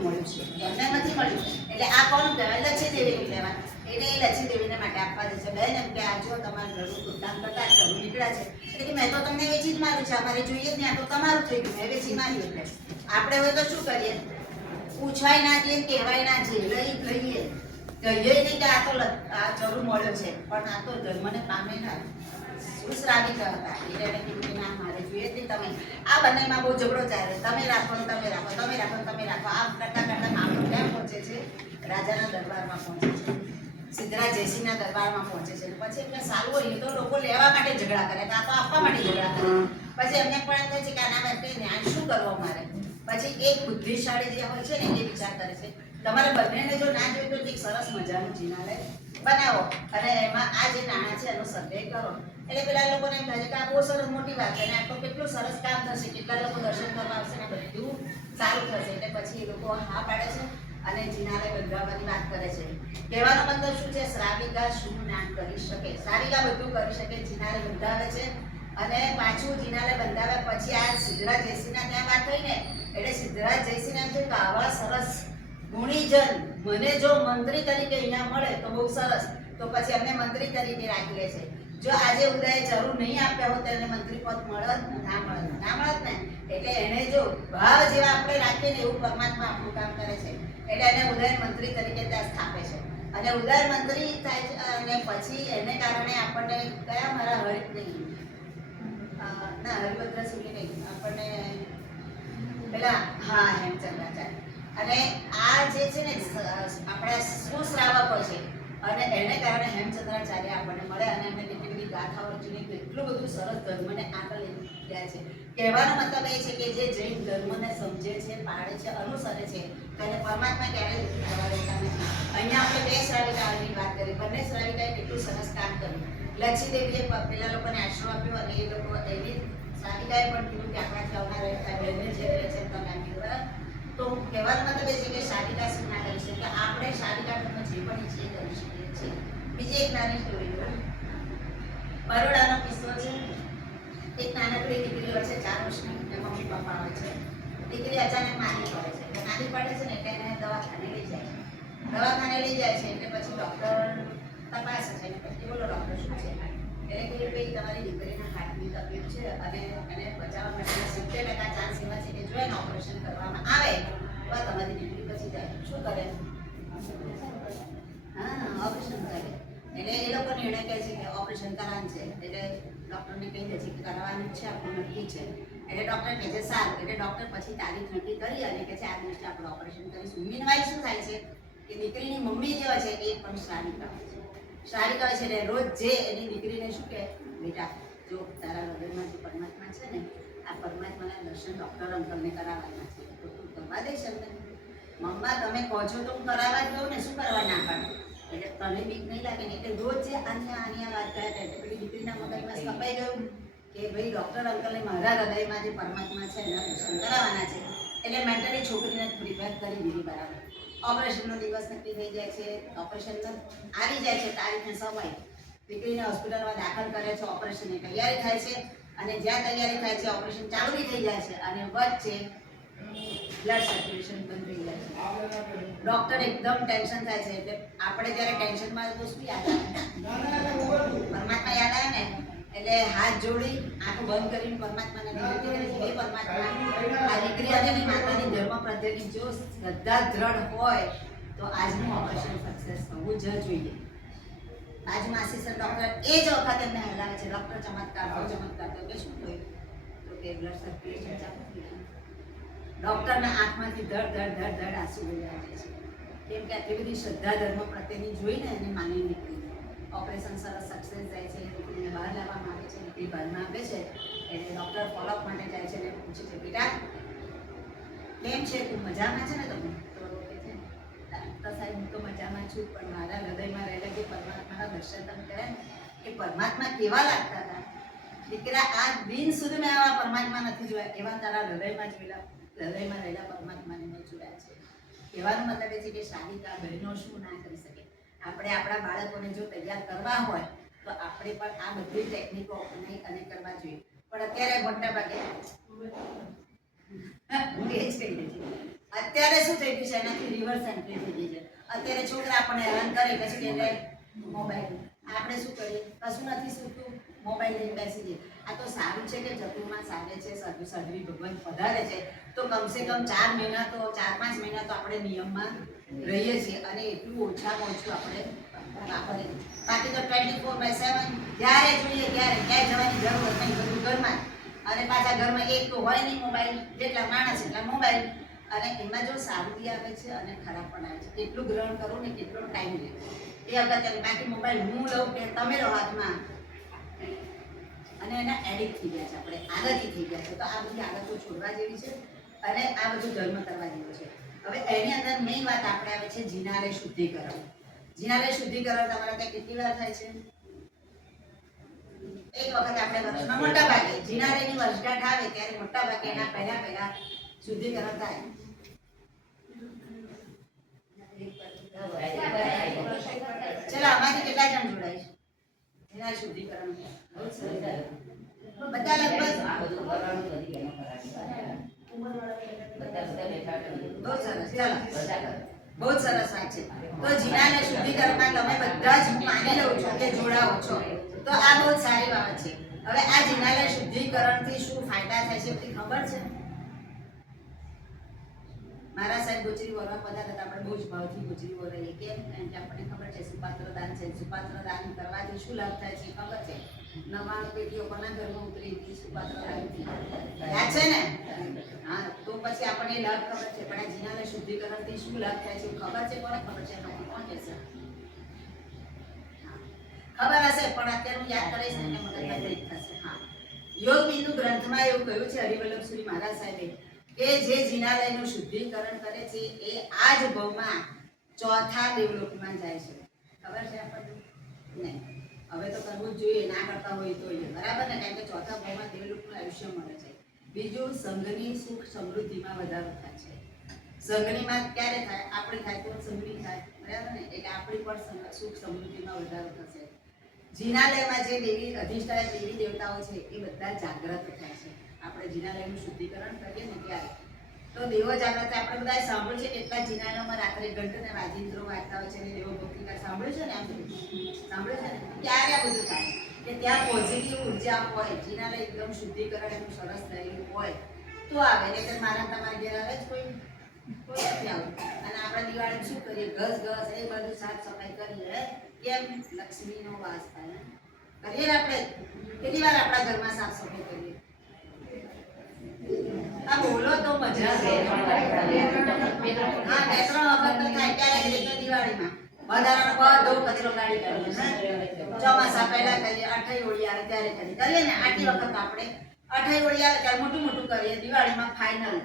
ઝઘડું મળ્યું છે, એમને નથી મળ્યું. એટલે આ કોણ કહેવાય? લચ્છી દેવીનું કહેવાય. એટલે એ લચ્છી દેવીને માટે આપવા દે છે. બેન એમ કે આ જો તમારું ઘરનું કુદામ કરતા ચરું નીકળ્યા છે, એટલે કે મેં તો તમને વેચી જ માર્યું છે, અમારે જોઈએ જ નહીં, આ તો તમારું થઈ ગયું, મેં વેચી મારી. એટલે આપણે હવે તો શું કરીએ? પૂછવાય ના જઈએ, કહેવાય ના જઈએ, લઈએ કહીએ નહીં કે આ તો આ ચરું મળ્યો છે, પણ આ તો ધર્મને પામે ના શ્રાવિક હતા. એટલે કીધું કે ના મારે જોઈએ જ નહીં. તમે આ બંનેમાં બહુ ઝઘડો ચાલે, તમે રાખો ને તમે રાખો, તમે રાખો ને તમે રાખો. આમ કરતા કરતા મામલો ક્યાં પહોંચે છે? રાજાના દરબારમાં પહોંચે છે, સિદ્ધરાજ જયસિંહના દરબારમાં પહોંચે છે. પછી એમને સારું હોય તો લોકો લેવા માટે ઝઘડા કરે, આ તો આપવા માટે ઝઘડા કરે. પછી એમને પણ એમ થાય છે કે આના માટે ન્યાય શું કરવો મારે? પછી એક બુદ્ધિશાળી જે હોય છે ને એ વિચાર કરે છે, તમારે બંનેને જો ના જોયું તો એક સરસ મજાનું જિનાલય બનાવો અને એમાં આ જે નાણાં છે એનો સર્વે કરો. એટલે પેલા લોકોને એમ થાય છે કે આ બહુ સરસ મોટી વાત છે અને આ તો કેટલું સરસ કામ થશે, કેટલા લોકો દર્શન કરવા આવશે ને બધું સારું થશે. એટલે પછી એ લોકો હા પાડે છે અને જિનાલય બંધાવવાની વાત કરે છે. કહેવાનો મતલબ શું છે? શ્રાવિકા શું ના કરી શકે? શ્રાવિકા બધું કરી શકે, જિનાલય બંધાવે છે. અને પાછું જિનાલય બંધાવ્યા પછી આ સિદ્ધરાજ જયસિંહના ત્યાં વાત થઈ ને, એટલે સિદ્ધરાજ જયસિંહ એમ થયું કે આવા સરસ ગુણીજન મને જો મંત્રી તરીકે અહીંયા મળે તો બહુ સરસ. તો પછી અમને મંત્રી તરીકે રાખી લે છે. જો આજે ઉદયે જરૂર નહીં આપ્યા હોત એને મંત્રી પદ મળત ના મળત ને. એટલે એને જો ભાવ જેવા આપણે રાખીએ ને એવું પરમાત્મા આપણું કામ કરે છે. એટલે એને ઉદય મંત્રી તરીકે ત્યાં સ્થાપે છે અને ઉદય મંત્રી થાય છે. અને પછી એને કારણે આપણને કયા મારા હરિ નહીં ના હરિભદ્ર સિંહ નહીં, આપણને પેલા હા હેમચંદ્રાચાર્ય. અને આ જે છે ને આપણા સુશ્રાવકો છે અને એને કારણે હેમચંદ્રાચાર્ય આપણને મળે અને એમને કેટલી બધી ગાથાઓ રચીને કેટલું બધું સરસ ધર્મને આગળ લઈ ગયા છે. કહેવાનો મતલબ એ છે કે જે જૈન ધર્મને સમજે છે, પાળે છે, અનુસરે છે તેને પરમાત્મા ક્યારેય દુઃખી થવા દેતા નથી. અહીંયા આપણે બે શ્રાવિકાઓની વાત કરી, બંને શ્રાવિકાએ કેટલું સરસ કામ કર્યું. લચ્છી દેવીએ પેલા લોકોને આશ્રમ આપ્યો અને એ લોકો એની શ્રાવિકાએ પણ કીધું કે આપણાથી આવનાર બહેને જે રહે છે તમે આપી દો. તો કહેવાનો મતલબ એ છે કે શ્રાવિકા શું ના કરી શકે? આપણે શ્રાવિકા જે પણ ઈચ્છીએ કરી શકીએ છીએ. બીજી એક નાની સ્ટોરી જોઈ, બરોડાનો કિસ્સો છે. એક નાનકડી દીકરી હોય છે 4 વર્ષની, એના મમ્મી પપ્પા હોય છે. દીકરી અચાનક માંદી પડે છે. માંદી પડે છે ને એટલે એને દવાખાને લઈ જાય છે. દવાખાને લઈ જાય છે એટલે પછી ડૉક્ટર તપાસે છે. પછી બોલો ડૉક્ટર શું છે? એટલે કે ભાઈ તમારી દીકરીના હાર્ટની તકલીફ છે અને એને બચાવવા માટે 70% ચાન્સ એવા છે કે જો એને ઓપરેશન કરવામાં આવે તો તમારી દીકરી બચી જાય. શું કરે? હા, ઓપરેશન કરે. એટલે એ લોકો નિર્ણય કહે છે કે ઓપરેશન કરવાનું છે. એટલે ડૉક્ટરને કહી દે છે કે કરવાનું છે, આપણું નક્કી છે. એટલે ડૉક્ટર કહે છે સારું. એટલે ડૉક્ટર પછી તારીખ નક્કી કરી અને કે છે આ દિવસે આપણે ઓપરેશન કરીશું. મીનવાઇલ શું થાય છે કે દીકરીની મમ્મી જે હોય છે એ પણ શ્રાવિકા હોય છે. શ્રાવિકા હોય છે એટલે રોજ જે એની દીકરીને શું કહે, બેટા જો તારા હૃદયમાં જે પરમાત્મા છે ને આ પરમાત્માના દર્શન ડૉક્ટર અંકલને કરાવવાના છે તો તું કરવા દઈશ અમને? મમ્મા તમે કહો છો તો હું કરાવવા જ દઉં ને, શું કરવા ના પાડું? એટલે તને બીક નહીં લાગે ને? એટલે રોજ જે આની વાત કરે એટલે પેલી દીકરીના મગજમાં કપાઈ ગયું કે ભાઈ ડૉક્ટર અંકલને મારા હૃદયમાં જે પરમાત્મા છે એના દર્શન કરાવવાના છે. એટલે મેન્ટલી છોકરીને પ્રિપેર કરી દીધી બરાબર. ઓપરેશનનો દિવસ નક્કી થઈ જાય છે, ઓપરેશન આવી જાય છે તારીખને સમય. દીકરીને હોસ્પિટલમાં દાખલ કરે છે, ઓપરેશનની તૈયારી થાય છે અને જ્યાં તૈયારી થાય છે ઓપરેશન ચાલુ બી થઈ જાય છે અને વચ્ચે બ્લડ સર્ક્યુલેશન બંધ થઈ જાય છે. ડૉક્ટર એકદમ ટેન્શન થાય છે. એટલે આપણે જ્યારે ટેન્શનમાં તો શું યાદ આવે? પરમાત્મા યાદ આવે ને. એટલે હાથ જોડી આંખો બંધ કરીને પરમાત્માને વિનંતી કરે છે, હે પરમાત્મા આ દીકરી અને માતાની ધર્મ પ્રત્યેની જો શ્રદ્ધા દ્રઢ હોય તો આજનું ઓપરેશન સક્સેસ થવું જ જોઈએ. બાજુમાં આસિસ્ટન્ટ ડૉક્ટર એ જ વખત એમને હલાવે છે, ડૉક્ટર ચમત્કાર તો કે શું થયું? તો કે બ્લડ સર્ક્યુલેશન ચાલુ થઈ ગયું. ડૉક્ટરના આંખમાંથી ધડ આંસુ વહી આવે છે. કેમ કે આટલી બધી શ્રદ્ધા ધર્મ પ્રત્યેની જોઈને એને માની નીકળી. ઓપરેશન સરસ સક્સેસ જાય છે, દીકરીને બહાર લાવવામાં આવે છે, દીકરી બહારમાં આવે છે એટલે ડૉક્ટર ફોલોઅપ માટે જાય છે અને પૂછે છે બેટા કેમ છે, તું મજામાં છે ને? તમે તો કે છે ડૉક્ટર સાહેબ હું તો મજામાં છું પણ મારા હૃદયમાં રહેલા જે પરમાત્માના દર્શન તમે કર્યા ને એ પરમાત્મા કેવા લાગતા હતા? દીકરા આજ દિન સુધી મેં આવા પરમાત્મા નથી જોયા, એવા તારા હૃદયમાં રહેલા પરમાત્માને મેં જોયા છે. કહેવાનો મતલબ એ છે કે શ્રાવિકા બહેનો શું ના કરી શકે. આપણે આપણા બાળકોને જો તૈયાર કરવા હોય તો આપણે પણ આ બધી ટેકનિકો અપનાવી અને કરવા જોઈએ. પણ અત્યારે મોટા ભાગે હું એ જ કહી દઉં છું અત્યારે શું થઈ ગયું છે, એનાથી રિવર્સ એન્ટ્રી થઈ ગઈ છે. અત્યારે છોકરા આપણને હેરાન કરે, પછી કે મોબાઈલ. આપણે શું કરીએ? કશું નથી સૂતું, મોબાઈલ લઈને બેસી જઈએ. આ તો સારું છે કે ચતુર્માસ આવે છે, સાધ્વી ભગવાન પધારે છે, તો કમસે કમ 4 મહિના તો 4-5 મહિના તો આપણે નિયમમાં રહીએ છીએ, અને એટલું ઓછામાં ઓછું આપણે વાપરીએ. બાકી તો 24/7 જ્યારે જોઈએ ત્યારે ક્યાંય જવાની જરૂર નહીં, બધું ઘરમાં. અને પાછા ઘરમાં એક તો હોય નહીં મોબાઈલ, જેટલા માણસ એટલા મોબાઈલ. અને એમાં જો સારું બી આવે છે અને ખરાબ પણ આવે છે. કેટલું ગ્રહણ કરવું ને કેટલો ટાઈમ લે એ અગત્યનું. બાકી મોબાઈલ હું લઉં કે તમે લો હાથમાં, અને એના એડિક્ટ થઈ ગયા છે આપણે, આદતી થઈ ગયા છે. તો આ બધી આદતો છોડવા જેવી છે, અને આ બધું ધર્મ કરવા જેવું છે. હવે એની અંદર મેઇન વાત આપણે આવે છે જીનાલય શુદ્ધિકરણ. જીનાલય શુદ્ધિકરણ તમારા ત્યાં કેટલી વાર થાય છે? એક વખત આપણે વર્ષમાં મોટા ભાગે જીનાલયની વર્ષગાંઠ આવે ત્યારે મોટા ભાગે એના પહેલા શુદ્ધિકરણ થાય. ચલો આમાંથી કેટલા જણ જોડાય છે જીનાલય શુદ્ધિકરણ? બધા લગભગ બહુ સરસ. ચાલો બહુ સરસ વાત છે. તો જીનાલય શુદ્ધિકરણમાં તમે બધા જ માની લો છો કે જોડાઓ છો, તો આ બહુ સારી બાબત છે. હવે આ જીનાલય શુદ્ધિકરણથી શું ફાયદા થાય છે તે ખબર છે? મારા સાહેબ ગોચરી વરવા પધારતા આપણે બહુ જ ભાવથી ગોચરી વરાઈએ. કેમ? કારણ કે આપણને ખબર છે સુપાત્ર દાન છે. સુપાત્ર દાન કરવાથી શું લાભ થાય છે ખબર છે? 99 પેટીઓ કોના ઘરમાં ઉતરી હતી? સુપાત્ર દાનથી. યાદ છે ને? હા, તો પછી આપણને લાભ ખબર છે, પણ આ જીનાલય શુદ્ધિકરણથી શું લાભ થાય છે ખબર છે? કોને ખબર છે? કોણ કહેશે? ખબર હશે પણ અત્યારે હું યાદ કરીશ ને એટલે મગજમાં ક્લિક થશે. હા, યોગ બિંદુ ગ્રંથમાં એવું કહ્યું છે હરિવલ્લભ સુરી મહારાજ સાહેબે કે જે જીનાલયનું શુદ્ધિકરણ કરે છે એ આ જ ભવમાં 4થા દેવલોકમાં જાય છે. ખબર છે આપણને? નહીં. હવે તો કરવું જ જોઈએ, ના કરતા હોય તો બરાબર ને, કારણ કે 4થા ભવમાં દેવલોકનું આયુષ્ય મળે છે. બીજું, સંઘની સુખ સમૃદ્ધિમાં વધારો થાય છે. સંઘની માં ક્યારે થાય? આપણી થાય તો સંઘની થાય, બરાબર ને? એટલે આપણી પણ સુખ સમૃદ્ધિમાં વધારો થશે. જીનાલયમાં જે દેવી અધિષ્ઠાય દેવી દેવતાઓ છે એ બધા જાગ્રત થાય છે. આપણે જીનાલયનું શુદ્ધિકરણ કરીએ ને ત્યારે તો દેવો જાગ્રત. આપણે બધા સાંભળ્યું છે કેટલા જીનાલયમાં રાત્રે ઘંટ અને વાજિંત્રો વાગતા હોય છે, અને દેવો ભક્તિકાર સાંભળ્યું છે ને? આમ સાંભળ્યું છે ને? ત્યારે આ બધું થાય કે ત્યાં પોઝિટિવ ઉર્જા હોય, જીનાલય એકદમ શુદ્ધિકરણ એનું સરસ થયેલું હોય તો આવે. એટલે મારા તમારા ઘેર આવે જ કોઈ નથી આવું. અને આપણે દિવાળી શું કરીએ? ઘસ એ બધું સાફ સફાઈ કરીએ. કેમ? લક્ષ્મીનો વાસ થાય. કરીએ ને આપણે? કેટલી વાર આપણા ઘરમાં સાફ સફાઈ કરીએ? આ બોલો તો મજા આવે. હા, 2-3 વખત તો થાય. ક્યારે તો દિવાળીમાં વધારાનો બધો કચરો કાઢી કાઢીએ. ચોમાસા પહેલા કરીએ, અઠાઈ હોળી આવે ત્યારે કરીએ ને. આટલી વખત આપણે અઠાઈ હોળી આવે ત્યારે મોટું કરીએ, દિવાળીમાં ફાઇનલ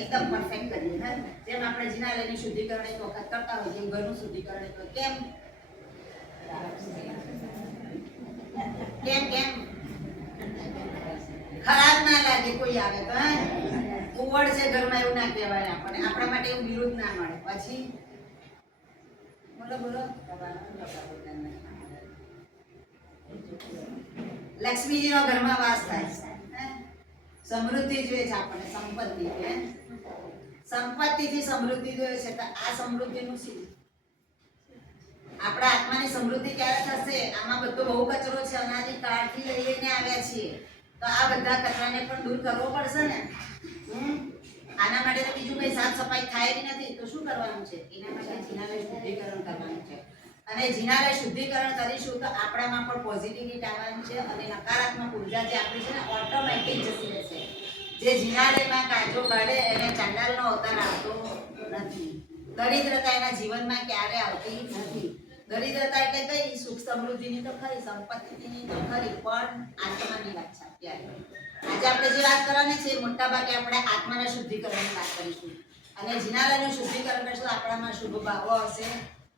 એકદમ પરફેક્ટ કરીએ. જેમ આપણે જીનાલયની શુદ્ધિકરણ એક વખત કરતા હોય જેમ ઘરનું શુદ્ધિકરણ એક વખત. કેમ ખરાબ ના લાગે કોઈ આવે તો? ઉવડ છે ઘરમાં એવું ના કહેવાય આપણને, આપણા માટે એવું વિરોધ ના મળે. પછી બોલો લક્ષ્મીજીનો ઘરમાં વાસ થાય. સમૃદ્ધિ જોઈએ છે આપણને, સંપત્તિ. સંપત્તિથી સમૃદ્ધિ જોઈએ છે. તો આ સમૃદ્ધિનું શું? આપણા આત્માની સમૃદ્ધિ ક્યારે થશે? આમાં બધો બહુ કચરો છે, અનાદિ કાળથી લઈને આવ્યા છીએ, તો આ બધા કચરાને પણ દૂર કરવો પડશે ને. આના માટે તો બીજું કઈ સાફ સફાઈ થાય જ નથી, તો શું કરવાનું છે? એના માટે જીનાલય શુદ્ધિકરણ કરવાનું છે. અને જીનાલય શુદ્ધિકરણ કરીશું તો આપણામાં પણ પોઝિટિવિટી આવવાની છે, અને નકારાત્મક ઉર્જા જે આપણી છે ને ઓટોમેટિક જતી રહેશે. જે જીનાલયમાં કાજો કાઢે એને ચાંડાલનો અવતાર આવતો નથી. દરિદ્રતા એના જીવનમાં ક્યારે આવતી નથી. દરિદ્રતા એટલે કઈ? સુખ સમૃદ્ધિની તો ખરી, સંપત્તિની તો ખરી, પણ આત્માની વાત છે. અત્યારે આજે આપણે જે વાત કરવાની છે મોટા ભાગે આપણે આત્માના શુદ્ધિકરણની વાત કરીશું. અને જીનાલયનું શુદ્ધિકરણ કરશું આપણામાં શુભ ભાવો આવશે,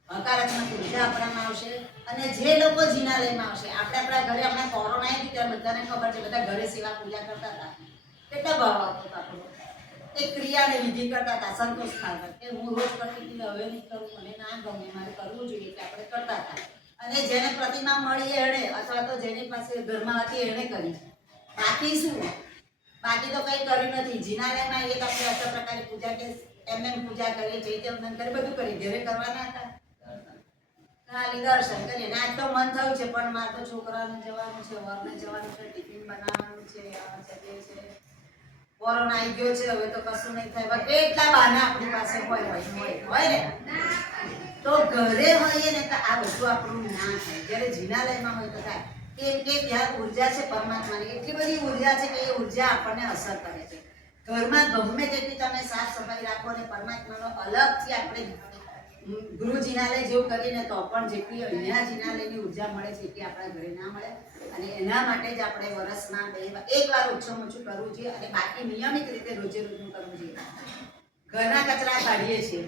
હકારાત્મક ઉર્જા આપણામાં આવશે. અને જે લોકો જીનાલયમાં આવશે, આપણે આપણા ઘરે હમણાં કોરોના આવી ત્યારે બધાને ખબર છે, બધા ઘરે સેવા પૂજા કરતા હતા. કેટલા ભાવ આવતો હતો આપણો? એક ક્રિયાને વિધિ કરતા હતા સંતોષ ખાતર, કે હું રોજ કરતી હતી હવે નહીં કરું, મને ના ગમે, મારે કરવું જોઈએ, એટલે આપણે કરતા હતા. અને જેને પ્રતિમા મળી એણે, અથવા તો જેની પાસે ઘરમાં હતી એણે કરી. બાકી શું? બાકી તો કંઈ કર્યું નથી. જીનાલયમાં એક આપણે અસર પ્રકારની પૂજા કે એમને પૂજા કરીએ જઈ તેમ કરી બધું કરી ઘરે કરવાના હતા ખાલી દર્શન કરીએ ને આજ તો મન થયું છે પણ મારે તો છોકરાને જવાનું છે વરને જવાનું છે ટિફિન બનાવવાનું છે આ છે તે છે કોરોના આવી ગયો છે હવે તો કશું નહીં થાય પણ કેટલા બહાના આપણી પાસે હોય ને તો ઘરે હોઈએ ને તો આ બધું આપણું ના થાય જ્યારે જિનાલયમાં હોય તો થાય કેમ કે ત્યાં ઉર્જા છે પરમાત્માની એટલી બધી ઉર્જા છે કે એ ઉર્જા આપણને અસર કરે છે ઘરમાં ગમે તેટલી તમે સાફ સફાઈ રાખો અને પરમાત્માનો અલગથી આપણે ગૃહ જિનાલય જેવું કરીને તો પણ જેટલી અહીંયા જિનાલયની ઉર્જા મળે છે એટલી આપણા ઘરે ના મળે અને એના માટે જ આપણે વર્ષમાં એક વાર ઓછામાં ઓછું કરવું જોઈએ અને બાકી નિયમિત રીતે રોજે રોજનું કરવું જોઈએ ઘરના કચરા કાઢીએ છીએ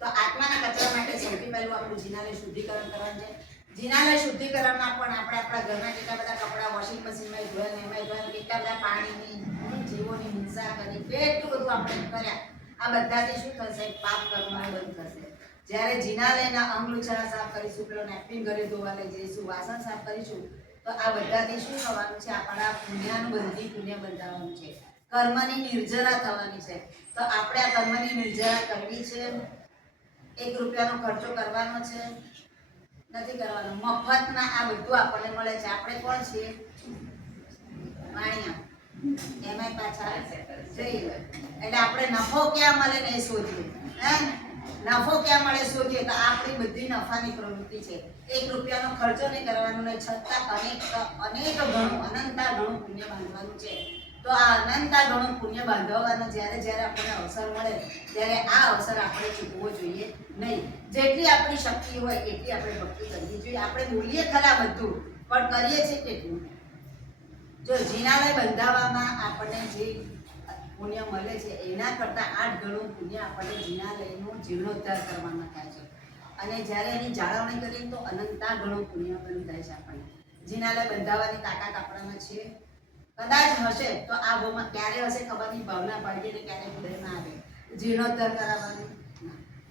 તો આત્માના કચરા માટે સૌથી પહેલું આપણું જિનાલય શુદ્ધિકરણ કરવાનું છે જિનાલય શુદ્ધિકરણમાં પણ આપણે આપણા ઘરના કેટલા બધા કપડાં વોશિંગ મશીનમાં ધોયા એમાં ધોયા કેટલા બધા પાણીની જીવોની હિંસા કરી કેટલું બધું આપણે કર્યા આ બધાથી શું થશે પાપ કરવાનું બંધ થશે જ્યારે જિનાલયના અંગલુછારા સાફ કરીશું પેલો નેપકિન ઘરે ધોવા લઈ જઈશું વાસણ સાફ કરીશું તો આ બધાથી શું થવાનું છે આપણા પુણ્યનું પુણ્ય બંધાવવાનું છે કર્મની નિર્જરા થવાની છે તો આપણે આ કર્મની નિર્જરા કરવી છે 1 રૂપિયાનો ખર્ચો કરવાનો છે નથી કરવાનો મફતમાં આ બધું આપણને મળે છે આપણે કોણ છીએ વાણિયા એમાં પાછા જઈએ એટલે આપણે નફો ક્યાં મળે ને એ શોધીએ હે નફો ક્યાં મળે શોધીએ તો આપણી બધી નફાની પ્રવૃત્તિ છે 1 રૂપિયાનો ખર્ચો નહીં કરવાનો ને છતાં અનેક ઘણું અનંતા ઘણું પુણ્ય બાંધવાનું છે તો આ અનંતા ઘણું પુણ્ય બાંધવાનો જ્યારે આપણને અવસર મળે ત્યારે આ અવસર આપણે ચૂકવો જોઈએ નહીં જેટલી આપણી શક્તિ હોય એટલી આપણે ભક્તિ કરવી જોઈએ આપણે બોલીએ ખરા બધું પણ કરીએ છીએ કેટલું જો જિનાલય બંધાવવામાં આપણને જે પુણ્ય મળે છે એના કરતાં 8 ગણું પુણ્ય આપણને જિનાલયનું જીર્ણોદ્ધાર કરવામાં થાય છે અને જ્યારે એની જાળવણી કરીએ તો અનંતા ઘણું પુણ્ય બંધાય છે આપણને જિનાલય બંધાવવાની તાકાત આપણામાં છે કદાચ હશે તો આ ભૂમાં ક્યારે હશે ખબર નહીં ભાવના પાડીએ ને ક્યારે હૃદયમાં આવે જીર્ણોદ્ધાર કરાવવાનું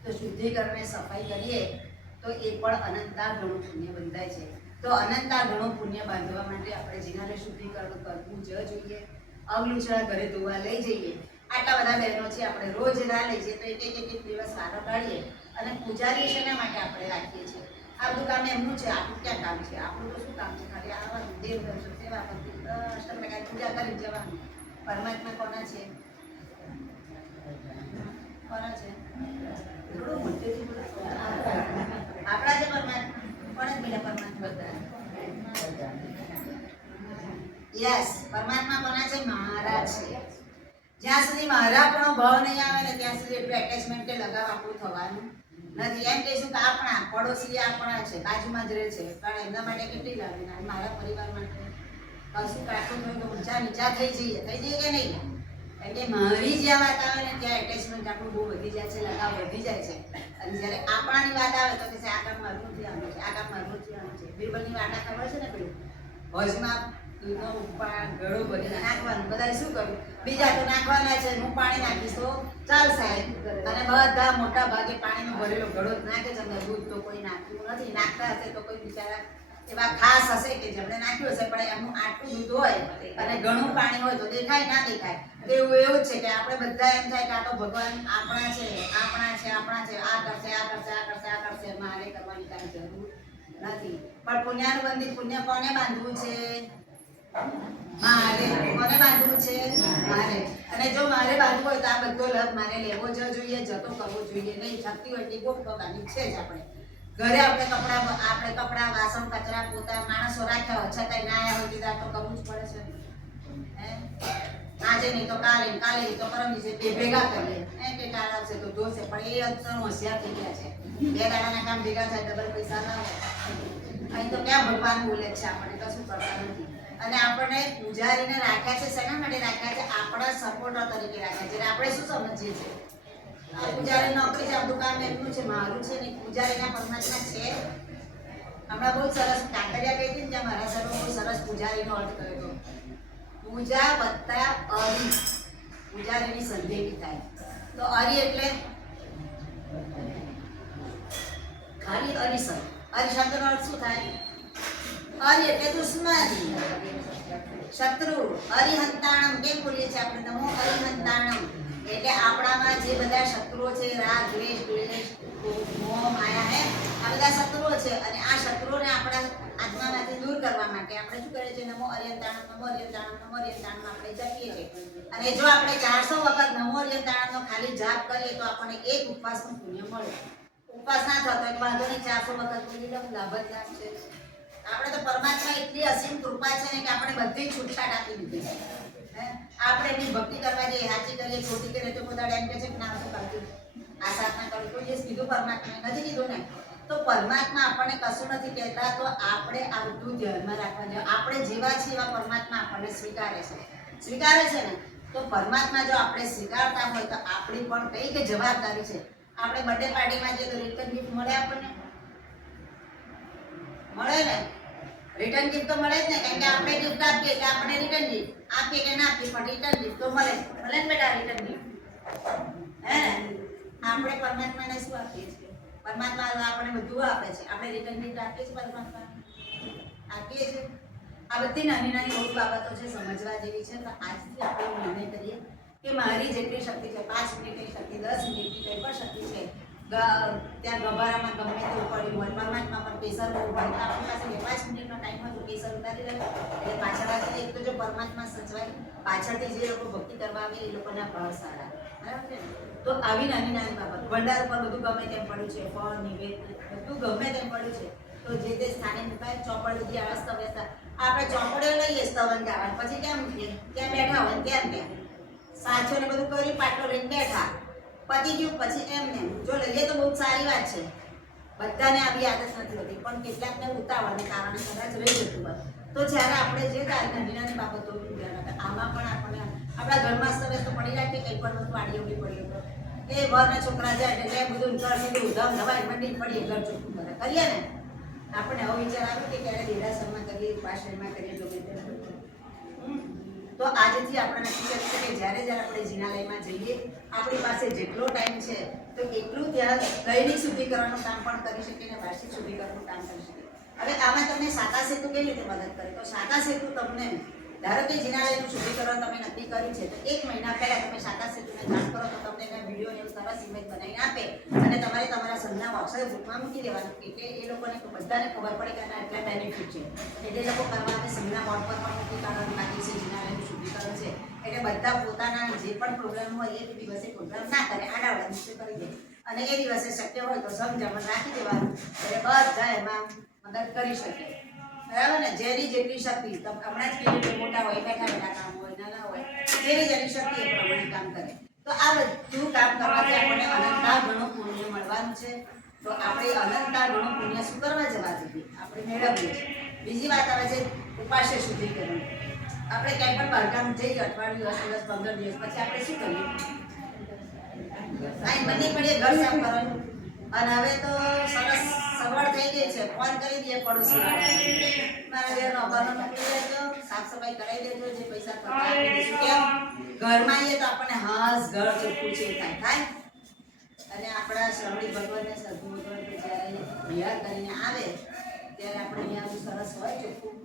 તો શુદ્ધિકરણને સફાઈ કરીએ તો એ પણ અનંતા ઘણું પુણ્ય બંધાય છે તો અનંતા ઘણું પુણ્ય બાંધવા માટે આપણે જિનાલય શુદ્ધિકરણ કરવું જ જોઈએ અંગલુછડા ઘરે ધોવા લઈ જઈએ આટલા બધા બહેનો છે આપણે રોજ ના લઈ જઈએ તો એક દિવસ વારો કાઢીએ અને પૂજારી શેના માટે આપણે રાખીએ છીએ આ બધું કામ એમનું છે આપણું ક્યાં કામ છે આપણું તો શું કામ છે ખાલી આવવાનું દેવ દર્શન સેવા કરતી અષ્ટપ્રકારની પૂજા કરી જવાનું પરમાત્મા કોના છે થોડું મોટેથી બોલો આપણા જે પરમાત્મા કોણ જ બેટા પરમાત્મા બધા યસ પરમાત્મા કોના છે મારા છે જ્યાં સુધી મારાપણો ભાવ નહીં આવે ને ત્યાં સુધી એટલું એટેચમેન્ટ કે લગાવ આપણું થવાનું નથી એમ કહીશું કે આપણા પડોશી આપણા છે બાજુમાં જ રહે છે પણ એમના માટે કેટલી લાગણી મારા પરિવાર માટે કશું કાઠું થયું તો ઊંચા નીચા થઈ જઈએ કે નહીં એટલે મારી જ્યાં વાત આવે ને ત્યાં એટેચમેન્ટ આપણું બહુ વધી જાય છે લગાવ વધી જાય છે અને જ્યારે આપણાની વાત આવે તો કે આ કામ મારું નથી આવવાનું છે આ કામ મારું નથી આવવાનું છે બિરબલની વાટા ખબર છે ને પેલું ભોજમાં દૂધનો ઉપાડ ગળું ભરીને નાખવાનું બધા શું કર્યું બીજા તો નાખવાના છે હું પાણી નાખીશ તો ચાલશે અને બધા મોટા ભાગે પાણીનો ભરેલો ગળો જ નાખે છે અંદર દૂધ તો કોઈ નાખ્યું નથી નાખતા હશે તો કોઈ બિચારા એવા ખાસ હશે કે જેમણે નાખ્યું હશે પણ એમનું આટલું દૂધ હોય અને ઘણું પાણી હોય તો દેખાય ના દેખાય એવું એવું જ છે કે આપણે બધા એમ થાય કે આ તો ભગવાન આપણા છે આપણા છે આપણા છે આ કરશે આ કરશે આ કરશે આ કરશે મારે કરવાની કાંઈ જરૂર નથી પણ પુણ્યાનુબંધી પુણ્ય કોને બાંધવું છે મારે કોને બાંધવું છે મારે અને જો મારે બાંધવું હોય તો આ બધો લાભ મારે લેવો જ જોઈએ જતો કરવો જોઈએ નહીં શક્તિ હોય એટલી ગોઠ બાંધી છે જ આપણે ઘરે આપણે કપડા વાસણ કચરા પોતા માણસો રાખ્યા હોય છતાંય ના આવ્યા હોય દીધા તો કરવું જ પડે છે આજે નહીં તો કાલે કાલે નહીં તો પરમ દિવસે બે ભેગા કરીએ કે કાલ આવશે તો ધોશે પણ એ અત્યારે હોશિયાર થઈ ગયા છે 2 દાડાના કામ ભેગા થાય ડબલ પૈસા ના હોય અહીં તો ક્યાં ભગવાન બોલે છે આપણને કશું કરતા નથી અને આપણને પૂજારીને રાખ્યા છે શેના માટે રાખ્યા છે આપણા સપોર્ટર તરીકે રાખ્યા છે આપણે શું સમજીએ છીએ આ પૂજારી નોકરી છે આપણું કામ એમનું છે મારું છે ને પૂજારીના પરમાત્મા છે હમણાં બહુ સરસ કાંકરિયા કહી હતી ને ત્યાં મારા સર બહુ સરસ પૂજારીનો અર્થ કર્યો હતો પૂજા વત્તા અરી પૂજારીની સંધેવી થાય તો અરી એટલે ખાલી અરીસર અરીશબ્દનો અર્થ શું થાય અરી એટલે દુશ્મન શત્રુ અરિહંતાણમ કેમ બોલીએ છીએ આપણે નમો અરિહંતાણમ એટલે આપણામાં જે બધા શત્રુઓ છે, રાગ, દ્વેષ, મોહ, માયા હે, આ બધા શત્રુઓ છે અને આ શત્રુઓને આપણા આત્મામાંથી દૂર કરવા માટે આપણે શું કરીએ છીએ? નમો અરિયંતાણમ, નમો અરિયંતાણમ, નમો અરિયંતાણમ આપણે જપીએ છીએ. અને જો આપણે 400 વખત નમો અરિયંતાણમનો ખાલી જાપ કરીએ તો આપણને એક ઉપવાસનું પુણ્ય મળે. ઉપવાસ ના થતો એટલે વાંધો નહીં, 400 વખત બોલી લો, લાભ જ લાભ છે. આપણે તો પરમાત્મા એટલી અસીમ કૃપા છે ને કે આપણે બધી છૂટછાટ આપી દીધી છે. આપણે એની ભક્તિ કરવા જઈએ, સાચી કરીએ, ખોટી કરીએ તો બધા એમ કહે છે કે ના તો કરતું આ સાધના કરું, કોઈ દિવસ કીધું પરમાત્માએ નથી કીધું ને. તો પરમાત્મા આપણને કશું નથી કહેતા, તો આપણે આ બધું ધ્યાનમાં રાખવા જોઈએ. આપણે જેવા છીએ એવા પરમાત્મા આપણને સ્વીકારે છે ને. તો પરમાત્મા જો આપણે સ્વીકારતા હોય તો આપણી પણ કઈ કે જવાબદારી છે. આપણે બર્થડે પાર્ટીમાં જઈએ તો રિટર્ન ગિફ્ટ મળે આપણને? મળે ને? રિટર્ન ગિફ્ટ તો મળે જ ને, કારણ કે આપણે ગિફ્ટ આપીએ એટલે આપણે રિટર્ન ગિફ્ટ આપીએ કે ના આપીએ પણ રિટર્ન ગિફ્ટ તો મળે ને બેટા, રિટર્ન ગિફ્ટ. હે ને? આપણે પરમાત્માને શું આપીએ છીએ? પરમાત્મા આપણે બધું આપે છે, આપણે રિટર્ન ગિફ્ટ આપીએ છીએ પરમાત્મા? આપીએ છીએ? આ બધી નાની નાની બહુ બાબતો છે, સમજવા જેવી છે. તો આજથી આપણે નિર્ણય કરીએ કે મારી જેટલી શક્તિ છે, 5 મિનિટની શક્તિ, 10 મિનિટની કંઈ પણ શક્તિ છે, ત્યાં ગભારામાં ગમે તે પડ્યું હોય, પરમાત્મા પર પ્રેશર હોય તો આપણી પાસે 5 મિનિટનો ટાઈમ હોય તો પ્રેશર ઉતારી લે. એટલે પાછળ એક તો જો પરમાત્મા સચવાય, પાછળથી જે લોકો ભક્તિ કરવા આવે એ લોકોના ભાવ સારા. બરાબર છે ને? તો આવી નાની નાની બાબત, ભંડાર ઉપર બધું ગમે તેમ પડ્યું છે, ફળ, નિવેદ બધું ગમે તેમ પડ્યું છે, તો જે તે સ્થાને મુકાય. ચોપડ બધી અસ્ત વ્યસ્ત, આપણે ચોપડે લઈએ સ્તવન ગાવા, પછી કેમ મૂકીએ? ત્યાં બેઠા હોય ત્યાં સાચો ને બધું કરી પાટલો લઈને બેઠા, પતી ગયું. પછી એમને જો લઈએ તો બહુ સારી વાત છે, બધાને આવી આદત નથી હોતી, પણ કેટલાકને ઉતાવળને કારણે કદાચ રહી જતું હોય. તો જ્યારે આપણે જે નાની નાની બાબતો આમાં પણ આપણને આપણા ઘરમાં અસ્તવ્યસ્ત પડી રાખીએ, કંઈ પણ વસ્તુ આડી ઉડી પડી તો એ વરના છોકરા જાય એટલે બધું કરી ધમ ધવાઈ મંડી પડીએ, ઘર ચોખ્ખું કરે કરીએ ને. આપણને આવો વિચાર આવ્યો કે ક્યારે દેરાસરમાં કરીએ, ઉપાશ્રયમાં કરીએ, ગમે તે. તો આજથી આપણે નક્કી કરીશું કે જ્યારે આપણે જિનાલયમાં જઈએ, આપણી પાસે જેટલો ટાઈમ છે તો એટલું ત્યાં દૈનિક શુદ્ધિકરણનું કામ પણ કરી શકીએ અને વાર્ષિક શુદ્ધિકરણનું કામ કરી શકીએ. હવે આમાં તમને સાતા સેતુ કેવી રીતે મદદ કરે? તો સાતા સેતુ તમને, ધારો કે જિનાલયનું શુદ્ધિકરણ તમે નક્કી કર્યું છે તો 1 મહિના પહેલા તમે સાતા સેતુને જાણ કરો તો તમને એના વિડીયો ને સરસ ઇમેજ બનાવીને આપે અને તમારે તમારા સંઘના વોટ્સએપ ગ્રુપમાં મૂકી દેવાનું. એટલે એ લોકોને બધાને ખબર પડે કે આના એટલા બેનિફિટ છે. એટલે એ લોકો કરવા માટે સંઘના બોર્ડ પર પણ મૂકી કાઢવાનું બાકી છે, જિનાલયનું શુદ્ધિકરણ છે. એટલે બધા પોતાના જે પણ પ્રોગ્રામ હોય એ દિવસે પ્રોગ્રામ ના કરે, આડાવડા દિવસે કરી દે અને એ દિવસે શક્ય હોય તો સમજાવણ રાખી દેવાનું. એટલે બધા એમાં મદદ કરી શકે. બરાબર ને? જેની જેટલી શક્તિ, હમણાં જ કીધું મોટા હોય, બેઠા બેઠા કામ હોય, નાના હોય, જેવી જેની શક્તિ એ પ્રમાણે કામ કરે. તો આ બધું કામ કરવાથી આપણને અનંતા ઘણું પુણ્ય મળવાનું છે. તો આપણે અનંતા ઘણું પુણ્ય શું કરવા જવા જોઈએ? આપણે મેળવીએ છીએ. બીજી વાત આવે છે ઉપાસ્ય શુદ્ધિકરણ. આપણે ક્યાંય પણ બહારગામ જઈએ, અઠવાડિયું, 10 દિવસ, 15 દિવસ, પછી આપણે શું કરીએ? કાંઈ બની પડીએ ઘર સાફ કરવાનું. અને હવે તો સરસ સગવડ થઈ ગઈ છે, ફોન કરી દઈએ પડોશી વાળાને, મારા ઘરનો અભાવનો મોકલી દેજો, સાફ સફાઈ કરાવી દેજો, જે પૈસા ખર્ચા આપી દઈશું. કેમ? ઘરમાં આવીએ તો આપણને હાસ ઘર ચોખ્ખું છે થાય. અને આપણા શ્રવણી ભગવાનને સદગુરુ ભગવાન જ્યારે વિહાર કરીને આવે ત્યારે આપણે અહીંયા સરસ હોય ચોખ્ખું,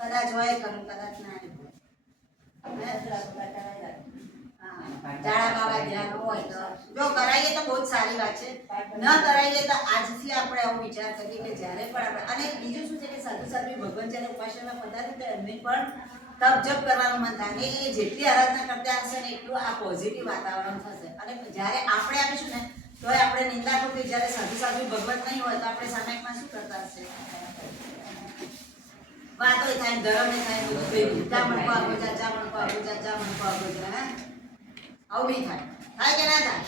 કદાચ હોય કરું, કદાચ ના જાડા બાવા ધ્યાન હોય તો જો કરાવીએ તો બહુ જ સારી વાત છે. ન કરાવીએ તો આજથી આપણે આવો વિચાર કરીએ કે જ્યારે પણ આપણે, અને બીજું શું છે કે સાધુ સાધુ ભગવાન જ્યારે ઉપાસનામાં પધારે તો એમને પણ તપ જપ કરવાનું મન થાય. એ જેટલી આરાધના કરતા હશે ને એટલું આ પોઝિટિવ વાતાવરણ થશે. અને જ્યારે આપણે આપીશું ને તો આપણે નિંદા કરવી, જ્યારે સાધુ સાધુ ભગવાન નહીં હોય તો આપણે સામાયિકમાં શું કરતા હશે? વાતો થાય, ધર્મ થાય, બધું થઈ ગયું. ચા મણકો આગો જા, ચા મણકો આગો જા, ચા મણકો આગો જા. હે આવું બી થાય કે ના થાય?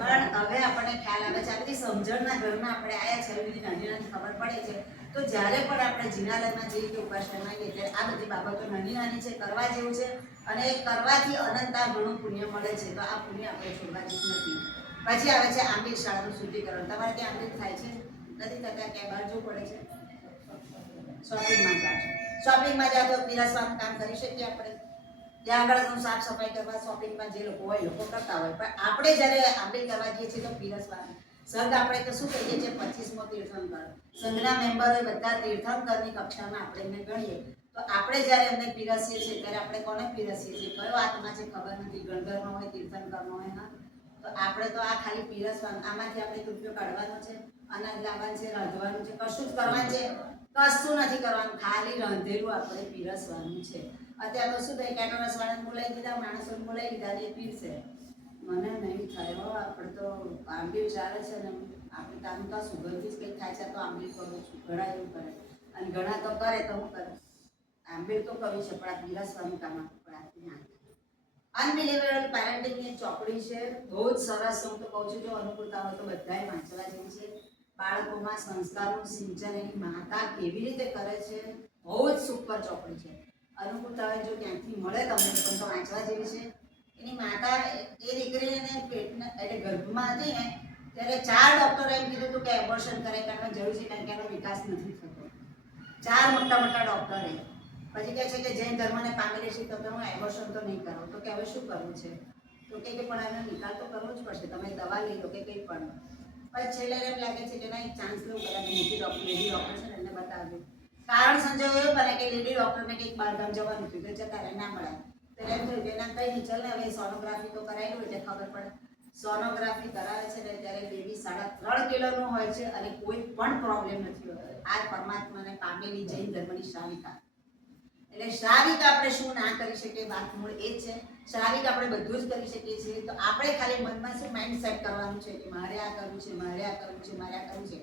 પણ હવે આપણને ખ્યાલ આવે છે, આ બધી સમજણના ઘરમાં આપણે આવ્યા છે, એવી બધી નાની નાની ખબર પડે છે. તો જ્યારે પણ આપણે જિનાલયમાં જઈએ કે ઉપાસનામાં જઈએ ત્યારે આ બધી બાબતો નાની નાની છે, કરવા જેવું છે. અને એ કરવાથી અનંતા ઘણું પુણ્ય મળે છે. તો આ પુણ્ય આપણે છોડવા જેવું નથી. પછી આવે છે આંબિલ શાળાનું શુદ્ધિકરણ. તમારે ત્યાં આંબિલ થાય છે? નથી થતા? ક્યાં બહાર જવું પડે છે? શોપિંગમાં જાઓ, શોપિંગમાં જાઓ તો પીરસવાનું કામ કરી શકીએ આપણે. ત્યાં આગળ સાફ સફાઈ કરવા શોપિંગમાં જે લોકો હોય લોકો કરતા હોય, પણ આપણે જ્યારે આંબિલ કરવા જઈએ છીએ તો પીરસવાનું. સંઘ આપણે તો શું કહીએ છીએ? 25મો તીર્થંકર. સંઘના મેમ્બરો બધા તીર્થંકરની કક્ષામાં આપણે એને ગણીએ. તો આપણે જ્યારે એમને પીરસીએ છીએ ત્યારે આપણે કોને પીરસીએ છીએ, કયો આત્મા છે ખબર નથી, ગણધર્મ હોય તીર્થંકરનો હોય ના, તો આપણે તો આ ખાલી પીરસવાનું, આમાંથી આપણે રૂપિયો કાઢવાનો છે, અનાજ લાવવાનું છે, રાંધવાનું છે, કશું જ કરવાનું છે, કશું નથી કરવાનું, ખાલી રાંધેલું આપણે પીરસવાનું છે. અત્યારે તો શું થાય, કેટરસ વાળાને બોલાવી દીધા, માણસોને બોલાવી દીધા, એ પીરસે. મને નહીં થાય હો, આપણે તો આંબલી ચાલે છે ને, આપણે કામ તો સુગંધથી જ કંઈક થાય છે, તો આંબલી કરું છું, ઘણા એવું કરે, અને ઘણા તો કરે તો હું કરું, આંબલી તો કરવી છે, પણ આ પીરસવાનું કામ આપણે ના. અનબિલીવેબલ પેરેન્ટિંગની એક ચોપડી છે, બહુ જ સરસ. હું તો કહું છું, જો અનુકૂળતા હોય તો બધાએ વાંચવા જેવી છે. બાળકોમાં સંસ્કારોનું સિંચન એની માતા કેવી રીતે કરે છે, બહુ જ સુપર ચોપડી છે. અનુકૂળતા હોય જો ક્યાંથી મળે તમને પણ તો વાંચવા જેવી છે. એની માતા એ દીકરીને પેટના એટલે ગર્ભમાં હતી ને ત્યારે 4 ડૉક્ટરે એમ કીધું હતું કે એબોર્શન કરે કારણ જરૂર છે, કારણ કે એનો વિકાસ નથી થતો. 4 મોટા મોટા ડૉક્ટરે. પછી કહે છે કે જૈન ધર્મને પામેલી છે તો હું એબોર્શન તો નહીં કરું. તો કે હવે શું કરવું છે, તો કે પણ એનો નિકાલ તો કરવો જ પડશે, તમે દવા લઈ લો કે કંઈ પણ. પછી છેલ્લે એમ લાગે છે કે ના એક ચાન્સ લઉં, કદાચ મોટી ડૉક્ટર લેડી ડૉક્ટર છે ને એમને બતાવજો. કારણ સંજોગ એવું બને કે લેડી ડૉક્ટરને કંઈક બહારગામ જવાનું હતું તો જતા રહે, ના મળે. તો એમ થયું કે એના કંઈ નહીં, ચાલ ને હવે સોનોગ્રાફી તો કરાવી લો એટલે ખબર પડે. સોનોગ્રાફી કરાવે છે ને ત્યારે બેબી 3.5 કિલોનું હોય છે અને કોઈ પણ પ્રોબ્લેમ નથી હોતો. આ પરમાત્માને પામેલી જૈન ધર્મની શ્રાવિકા. એટલે શ્રાવિક આપણે શું ના કરી શકીએ, વાત મૂળ એ જ છે. શ્રાવિક આપણે બધું જ કરી શકીએ છીએ. તો આપણે ખાલી મનમાં શું માઇન્ડ સેટ કરવાનું છે કે મારે આ કરવું છે, મારે આ કરવું છે, મારે આ કરવું છે.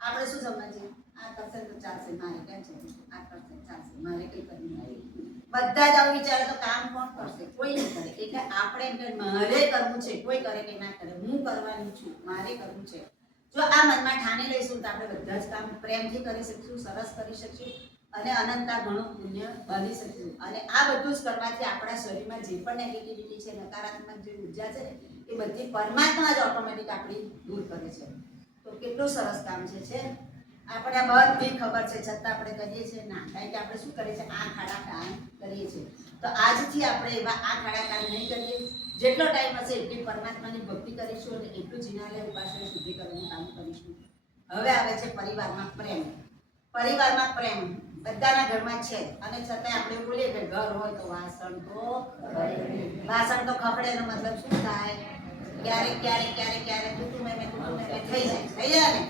આપણે શું સમજીએ, આ કરશે તો ચાલશે, મારે કેમ છે, આ કરશે ચાલશે, મારે કંઈ કરવું નહીં. બધા જ આવું વિચારે તો કામ કોણ કરશે, કોઈ નહીં કરે. એટલે આપણે એમ કે મારે કરવું છે, કોઈ કરે કે ના કરે, હું કરવાની છું, મારે કરવું છે. જો આ મનમાં ઠાની લઈશું તો આપણે બધા જ કામ પ્રેમથી કરી શકીશું, સરસ કરી શકીશું અને અનંતા ઘણું પુણ્ય બાંધી શકીશું. અને આ બધું જ કરવાથી આપણા શરીરમાં જે પણ નેગેટિવિટી છે, નકારાત્મક જે ઉર્જા છે એ બધી પરમાત્મા જ ઓટોમેટિક આપણી દૂર કરે છે. તો કેટલું સરસ કામ છે. આપણે બધી ખબર છે છતાં આપણે કરીએ છીએ ના, કારણ કે આપણે શું કરીએ છીએ, આ ખાડા કામ કરીએ છીએ. તો આજથી આપણે એવા આ ખાડા કામ નહીં કરીએ. જેટલો ટાઈમ હશે એટલી પરમાત્માની ભક્તિ કરીશું અને એટલું જીનાલય ઉપાસના શુદ્ધિકરણનું કામ કરીશું. હવે આવે છે પરિવારમાં પ્રેમ. પરિવારમાં પ્રેમ બધાના ઘરમાં છે અને છતાંય આપણે બોલીએ કે ઘર હોય તો વાસણ તો ખપડે. એનો મતલબ શું થાય, ક્યારેક ક્યારેક ક્યારેક ક્યારેક તું મેં થઈ જાય ને.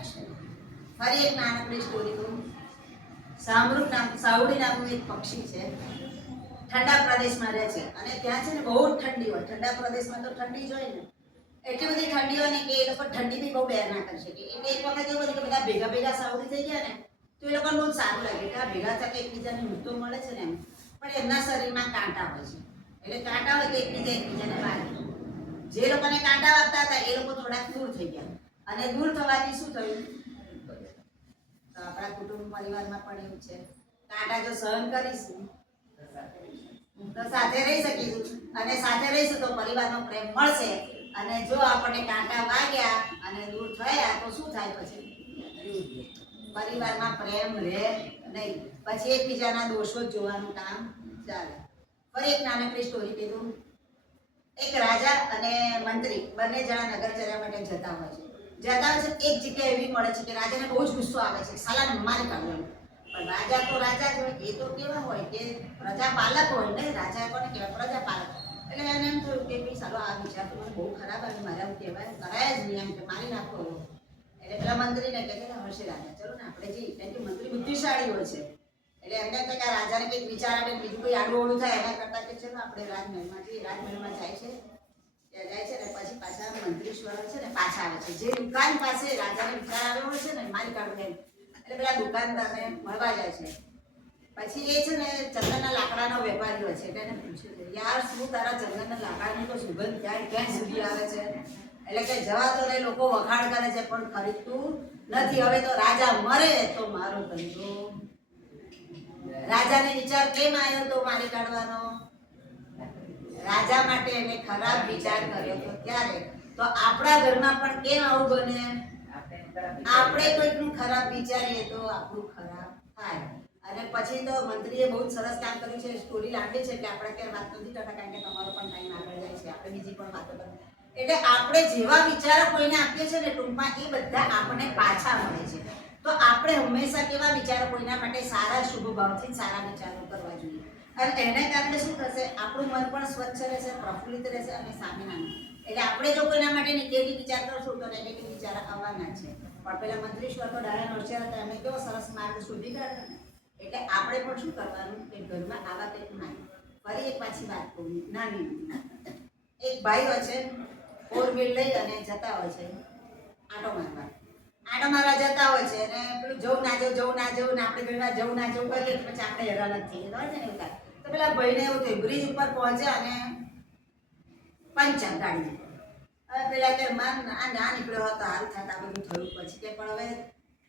ફરી એક નાનકડી સ્ટોરી કહું. સાવડી નામનું એક પક્ષી છે, ઠંડા પ્રદેશમાં રહે છે અને ત્યાં છે ને બહુ ઠંડી હોય. ઠંડા પ્રદેશમાં તો ઠંડી જ હોય ને, એટલી બધી ઠંડી હોય ને કે એ લોકો ઠંડી બી બહુ બેર ના કરી શકે. એટલે એક વખત એવું હતું કે બધા ભેગા ભેગા સાવડી થઈ ગયા ને તો એ લોકોને બહુ સારું લાગે કે આ ભેગા થતા એકબીજાને મૃત્યુ મળે છે ને એમ. પણ એમના શરીરમાં કાંટા હોય છે, એટલે કાંટા હોય તો એકબીજાને મારે. જે લોકોને કાંટા વાગતા હતા એ લોકો થોડાક દૂર થઈ ગયા અને દૂર થવાથી શું થયું, તો આપણા કુટુંબ પરિવારમાં પણ એવું છે. કાંટા જો સહન કરીશું તો સાથે રહી શકીશું અને સાથે રહીશું તો પરિવારનો પ્રેમ મળશે. અને જો આપણને કાંટા વાગ્યા અને દૂર થયા તો શું થાય, પછી પરિવારમાં પ્રેમ રહે નહીં. પછી એકબીજાના દોષો જ જોવાનું કામ ચાલે. ફરી એક નાનકડી સ્ટોરી કીધું. એક રાજા અને મંત્રી બંને જણા નગરચર્યા માટે જતા હોય છે. એક જગ્યા એવી મળે છે કે રાજાને બહુ જ ગુસ્સો આવે છે, સાલાને મારી કાઢવાનું. પણ રાજા તો રાજા જ હોય, એ તો કેવા હોય કે પ્રજાપાલક હોય ને. રાજા કોને કહેવાય, પ્રજાપાલક. એટલે એને એમ થયું કે ભાઈ સાલો આ વિચાર તો મને બહુ ખરાબ આવે, મારે આવું કહેવાય કરાય જ નહીં, એમ કે મારી નાખો. એટલે પેલા મંત્રીને કહે કે હશે રાજા, ચલો ને આપણે જઈએ. કારણ કે મંત્રી બુદ્ધિશાળી હોય છે એટલે એમને તો કે રાજાને કંઈક વિચાર આવે, બીજું કોઈ આડું ઓળું થાય એના કરતાં કે ચલો આપણે રાજમહેલમાં જઈએ. રાજમહેલમાં જાય છે, ત્યાં જાય છે ને પછી પાછા મંત્રીશ્વર છે ને પાછા આવે છે. જે દુકાન પાસે રાજાને વિચાર આવ્યો હોય છે ને મારી કાઢવું એમ, એટલે પેલા દુકાનદારને મળવા જાય છે. પછી એ છે ને ચંદનના લાકડાનો વેપારી હોય છે એટલે એને પૂછે છે, યાર શું તારા ચંદનના લાકડાની તો સુગંધ ક્યાં સુધી આવે છે? એટલે કે જવા તો ને લોકો વખાણ કરે છે પણ ખરીદતું નથી. હવે તો રાજા મરે તો મારો ધંધો. રાજાને વિચાર કેમ આવ્યો તો મારી કાઢવાનો? રાજા માટે એને ખરાબ વિચાર કર્યો તો ત્યારે. તો આપણા ઘરમાં પણ કેમ આવું બને? આપણે કોઈકનું ખરાબ વિચારીએ તો આપણું ખરાબ થાય. અને પછી તો મંત્રીએ બહુ સરસ કામ કર્યું છે. સ્ટોરી લાંબી છે કે આપણે ક્યારે વાત નથી કરતા કારણ કે તમારો પણ ટાઈમ આગળ જાય છે, આપણે બીજી પણ વાતો કરીએ. એટલે આપણે જેવા વિચારો કોઈને આપીએ છીએ ને ટૂંકમાં એ બધા આપણને પાછા મળે છે. તો આપણે હંમેશા કેવા વિચારો, કોઈના માટે સારા શુભ ભાવથી સારા વિચારો કરવા જોઈએ. અને એના કારણે શું થશે, આપણું મન પણ સ્વચ્છ રહેશે, પ્રફુલ્લિત રહેશે અને સામેનાનું. એટલે આપણે જો કોઈના માટે નેગેટિવ વિચાર કરશું તો નેગેટિવ વિચાર આવવાના છે. પણ પેલા મંત્રીશ્વર તો ડાયા નોરચર હતા, એમને કેવો સરસ માર્ગ શોધી કાઢ્યો ને. એટલે આપણે પણ શું કરવાનું કે ઘરમાં આવા કંઈક ના. ફરી એક પાછી વાત કહું, નાની એક ભાઈ હોય છે, 4 વ્હીલ લઈ અને જતા હોય છે આંટો મારવા. આંટો મારવા જતા હોય છે અને પેલું જવું ના જવું ને આપણે ઘણા જવું ના જવું કરીએ પછી આપણે હેરાન જ થઈએ હોય ને એવું થાય. તો પેલા ભાઈને એવું થયું, બ્રિજ ઉપર પહોંચ્યા અને પંચર ગાડી. હવે પેલા કે મન ના નીકળ્યો હતો, હાલ થતા બધું થયું. પછી કે પણ હવે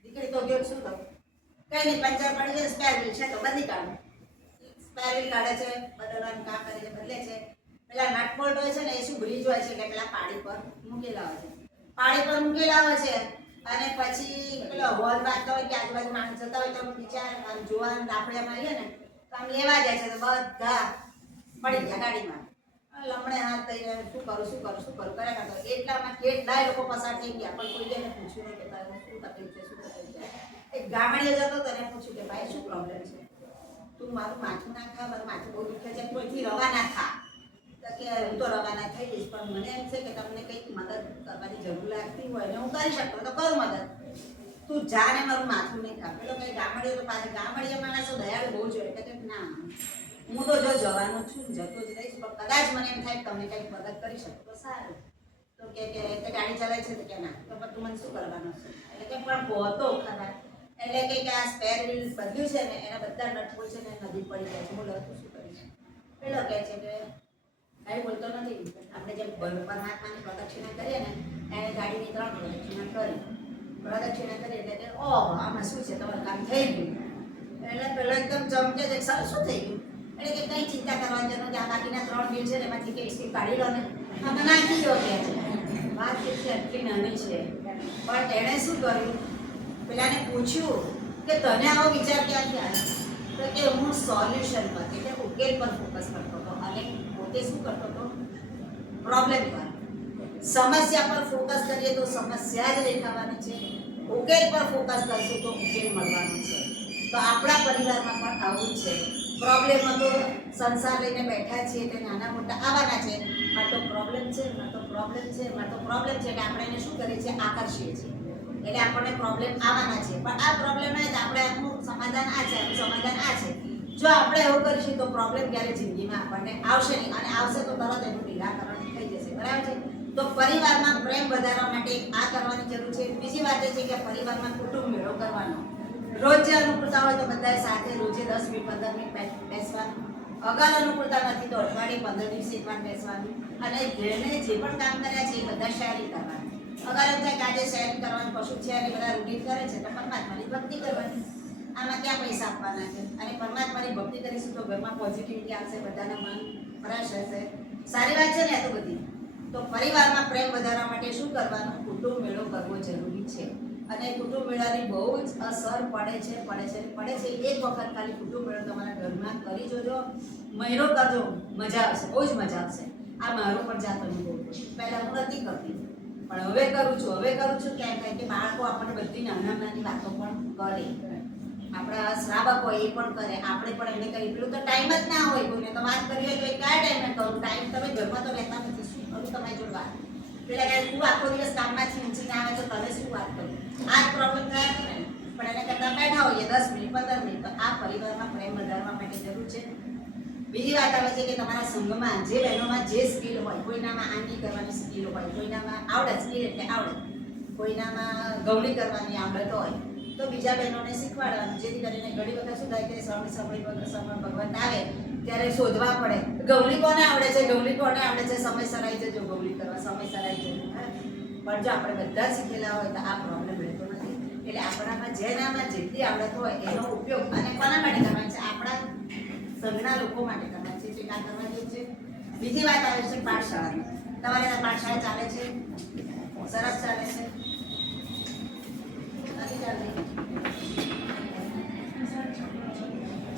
દીકરી તો ગયો, શું થયું? કઈ નહીં, પંચર પડી જાય, સ્પેર વ્હીલ છે તો બદલી કાઢો. સ્પેર વ્હીલ કાઢે છે, બદલવાનું કામ કરે છે, બદલે છે. પેલા નટ બોલ્ટ હોય છે ને, એ શું બ્રિજ હોય છે એટલે પેલા પાડી પર મૂકેલા હોય છે. પાડી પર મૂકેલા હોય છે અને પછી પેલો હોલ વાગતા હોય કે આજુબાજુ માણસ જતા હોય તો વિચાર જોવાનું લાકડિયા મારીએ ને તો આમ લેવા જાય છે તો બધા પડી ગયા ગાડીમાં. લમણે હાથ થઈને શું કરું કર્યા કરતો. એટલામાં કેટલાય લોકો પસાર થઈ ગયા, પણ કોઈ એને પૂછ્યું નહીં કે તારે શું તકલીફ છે. એક ગામડીએ જતો તો એને પૂછ્યું કે ભાઈ શું પ્રોબ્લેમ છે, તું મારું માથું ના ખા, મારું માથું બહુ દુખે છે, કોઈથી રવાના થા. તો કે હું તો રવાના થઈ જઈશ, પણ મને એમ છે કે તમને કંઈક મદદ કરવાની જરૂર લાગતી હોય ને હું કરી શકતો તો કરું મદદ, તું જા ને મારું માથું નહીં ખા. પેલો કઈ ગામડીઓ તો પાછળ ગામડીએ માણસો દયાળુ બહુ જોઈએ કે ના હું તો જો જવાનો છું, જતો જ રહીશ, પણ કદાચ મને એમ થાય તમને કંઈક મદદ કરી શકો તો સારું. તો કે ગાડી ચલાવે છે તો કે ના, તો પણ તું મને શું કરવાનું છે? એટલે કે પણ પહોંચો ખરા. એટલે કે આ સ્પેર વ્હીલ બદલ્યું છે ને એના બધા નટબોલ છે ને નદી પડી જાય છે, બોલો તું શું કરીશ? પેલો કહે છે કે કાંઈ બોલતો નથી, આપણે જેમ પરમાત્માની પ્રદક્ષિણા કરીએ ને એને ગાડીની 3 પ્રદક્ષિણા કરી. પ્રદક્ષિણા કરી એટલે કે ઓહ આમાં શું છે, તમારું કામ થઈ ગયું. એટલે પેલો એકદમ ચમકે છે, સારું શું થઈ ગયું? એટલે કે કંઈ ચિંતા કરવાની જરૂર નથી, આ બાકીના 3 વ્હીલ છે ને એમાંથી કંઈક કાઢી લો ને આમાં નાખી દો. કે વાત કેટલી આટલી નાની છે, પણ એણે શું કર્યું, પેલાને પૂછ્યું કે તને આવો વિચાર ક્યાંથી આવ્યો? તો કે હું સોલ્યુશન પર એટલે ઉકેલ પર ફોકસ કરતો હતો અને પોતે શું કરતો હતો, પ્રોબ્લેમ પર. સમસ્યા પર ફોકસ કરીએ તો સમસ્યા જ દેખાવાની છે, ઉકેલ પર ફોકસ કરશું તો ઉકેલ મળવાનો છે. તો આપણા પરિવારમાં પણ આવું છે. પ્રોબ્લેમ તો સંસાર લઈને બેઠા છીએ એટલે નાના મોટા આવવાના છે. માં તો પ્રોબ્લેમ છે એટલે આપણે એને શું કરીએ છીએ, આકર્ષીએ છીએ. એટલે આપણને પ્રોબ્લેમ આવવાના છે, પણ આ પ્રોબ્લેમ આવે તો આપણે આનું સમાધાન આ છે, આનું સમાધાન આ છે. જો આપણે એવું કરીશું તો પ્રોબ્લેમ ક્યારે જિંદગીમાં આપણને આવશે નહીં, અને આવશે તો તરત એનું નિરાકરણ થઈ જશે. બરાબર છે? તો પરિવારમાં પ્રેમ વધારવા માટે આ કરવાની જરૂર છે. બીજી વાત એ છે કે પરિવારમાં કુટુંબ મેળો કરવાનો. રોજ જે અનુકૂળતા હોય તો બધા સાથે રોજે 10 મિનિટ 15 મિનિટ બેસવાનું. અગર અનુકૂળતા નથી તો અઠવાડિયે 15 દિવસે એકવાર બેસવાનું. અને જેને જે પણ કામ કર્યા છે એ બધા શેરિંગ કરવાનું. અગર એમ થાય કે આજે શેરિંગ કરવાનું કશું છે અને બધા રૂટીન કરે છે તો પરમાત્માની ભક્તિ કરવાની. આમાં ક્યાં પૈસા આપવાના છે? અને પરમાત્માની ભક્તિ કરીશું તો ઘરમાં પોઝિટિવિટી આવશે, બધાના મન ફ્રેશ રહેશે. સારી વાત છે ને આ તો બધી. તો પરિવારમાં પ્રેમ વધારવા માટે શું કરવાનું, કુટુંબ મેળો કરવો જરૂરી છે. અને કુટુંબ મેળાની બહુ જ અસર પડે છે. એક વખત ખાલી કુટુંબ મેળો તમારા ઘરમાં કરી જોજો, મહિનો કરજો, મજા આવશે, બહુ જ મજા આવશે. આ મારો પણ જાત અનુભવ છે. પહેલા હું નથી કરતી પણ હવે કરું છું. કેમ કે બાળકો આપણને બધી નાની વાતો પણ કરે, આપણા શ્રાવકો એ પણ કરે, આપણે પણ એને કરી. પેલું તો ટાઈમ જ ના હોય, કોઈને તો વાત કરવી હોય તો એ કયા ટાઈમે કરું? ટાઈમ તમે ઘરમાં તો રહેતા નથી, શું કરું તમારી જોડે વાત? પેલા કહે તું આખો દિવસ કામમાંથી ઊંચીને આવે તો તમે શું વાત કરું? આ જ પ્રોબ્લેમ થાય છે ને. પણ એને કરતાં બેઠા હોઈએ 10 મિનિટ 15 મિનિટ. તો આ પરિવારમાં પ્રેમ વધારવા માટે જરૂર છે. બીજી વાત આવે છે કે તમારા સંઘમાં જે બહેનોમાં જે સ્કિલ હોય, કોઈનામાં આંગી કરવાની સ્કિલ હોય, કોઈનામાં આવડત, સ્કિલ એટલે આવડત, કોઈનામાં ગવણી કરવાની આવડત હોય તો બીજા બહેનોને શીખવાડવાનું. જેથી કરીને ઘણી વખત શું થાય કે સમય ભગવત આવે ત્યારે શોધવા પડે, ગવણી કોને આવડે છે, સમયસર આવી જજો ગવણી કરવા, સમયસર આવી જજો. પણ જો આપણે બધા શીખેલા હોય તો આ પ્રોબ્લેમ રહેતો નથી. એટલે આપણામાં જેનામાં જેટલી આવડત હોય એનો ઉપયોગ અને કોના માટે કરવાનો છે, આપણા સંઘના લોકો માટે કરવાનો છે. એટલે આ કરવા જેવું છે. બીજી વાત આવે છે પાઠશાળાની. તમારે પાઠશાળા ચાલે છે? સરસ ચાલે છે? નથી ચાલતી?